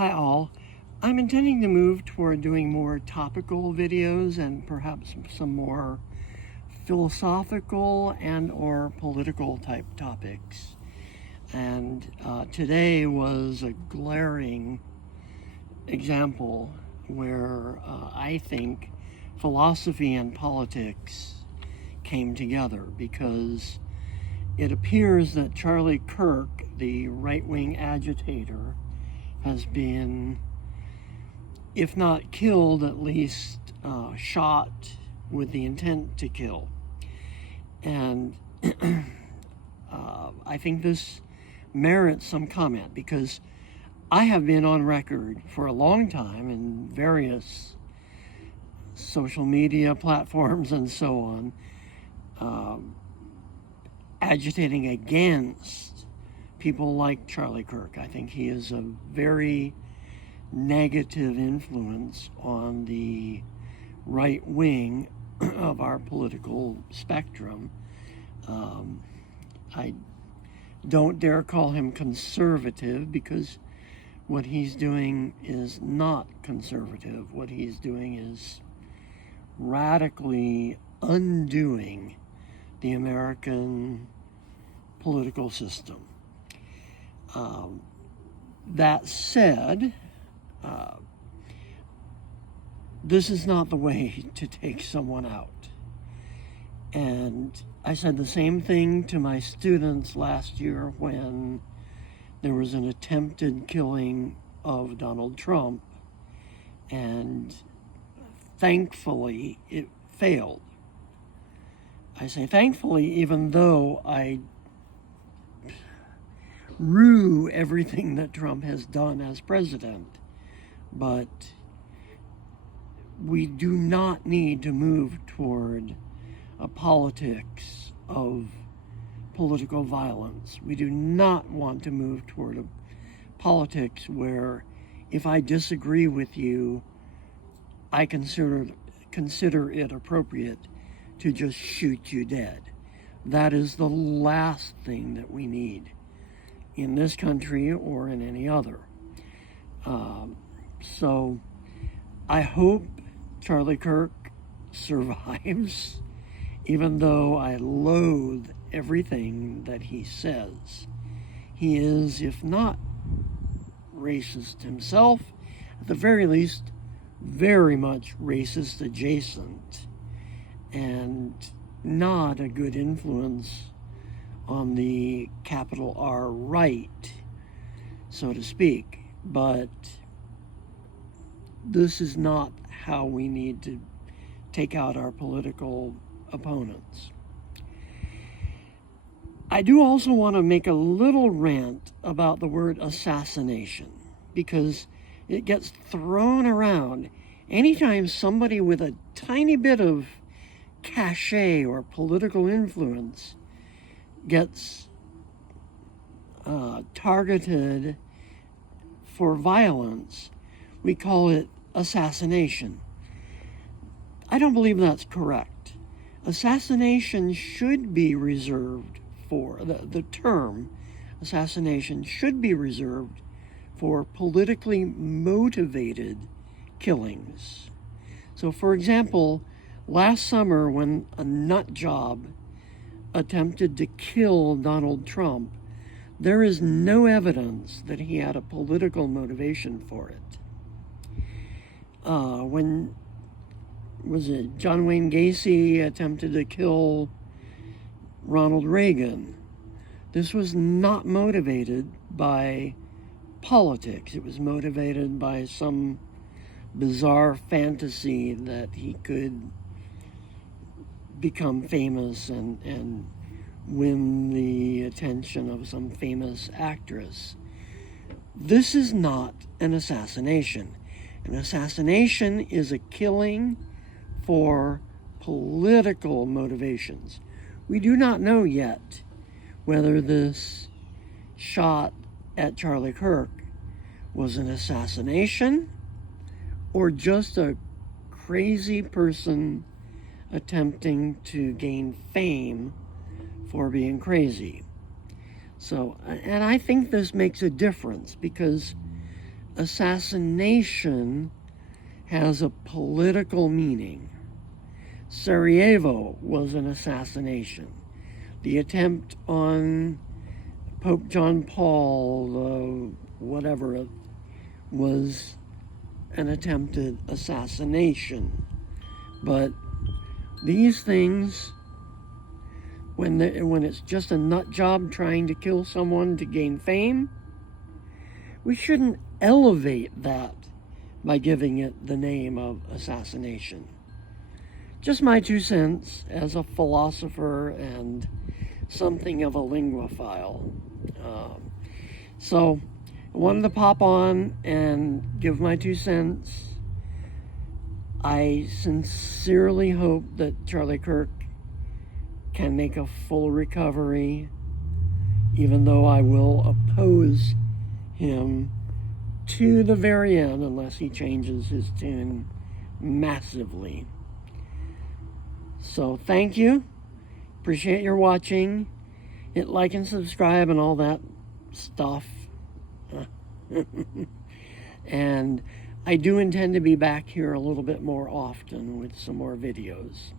Hi all. I'm intending to move toward doing more topical videos and perhaps some more philosophical and or political type topics. And today was a glaring example where I think philosophy and politics came together, because it appears that Charlie Kirk, the right-wing agitator, has been, if not killed, at least shot with the intent to kill. And I think this merits some comment, because I have been on record for a long time in various social media platforms and so on, agitating against people like Charlie Kirk. I think he is a very negative influence on the right wing of our political spectrum. I don't dare call him conservative, because what he's doing is not conservative. What he's doing is radically undoing the American political system. That said, this is not the way to take someone out. And I said the same thing to my students last year when there was an attempted killing of Donald Trump, and thankfully it failed. I say thankfully, even though I rue everything that Trump has done as president. But we do not need to move toward a politics of political violence. We do not want to move toward a politics where, if I disagree with you, I consider it appropriate to just shoot you dead. That is the last thing that we need in this country or in any other. So I hope Charlie Kirk survives, even though I loathe everything that he says. He is, if not racist himself, at the very least, very much racist adjacent, and not a good influence on the capital R right, so to speak. But this is not how we need to take out our political opponents. I do also want to make a little rant about the word assassination, because it gets thrown around anytime somebody with a tiny bit of cachet or political influence gets targeted for violence. We call it assassination. I don't believe that's correct. Assassination should be reserved for, the term assassination should be reserved for politically motivated killings. So, for example, last summer when a nut job attempted to kill Donald Trump, there is no evidence that he had a political motivation for it. When was it John Wayne Gacy attempted to kill Ronald Reagan, this was not motivated by politics. It was motivated by some bizarre fantasy that he could become famous and win the attention of some famous actress. This is not an assassination. An assassination is a killing for political motivations. We do not know yet whether this shot at Charlie Kirk was an assassination or just a crazy person attempting to gain fame for being crazy. So, and I think this makes a difference, because assassination has a political meaning. Sarajevo was an assassination. The attempt on Pope John Paul, whatever, was an attempted assassination. But these things, when it's just a nut job trying to kill someone to gain fame, we shouldn't elevate that by giving it the name of assassination. Just my 2 cents as a philosopher and something of a linguophile. So I wanted to pop on and give my 2 cents. I sincerely hope that Charlie Kirk can make a full recovery, even though I will oppose him to the very end unless he changes his tune massively. So thank you. Appreciate your watching. Hit like and subscribe and all that stuff. And I do intend to be back here a little bit more often with some more videos.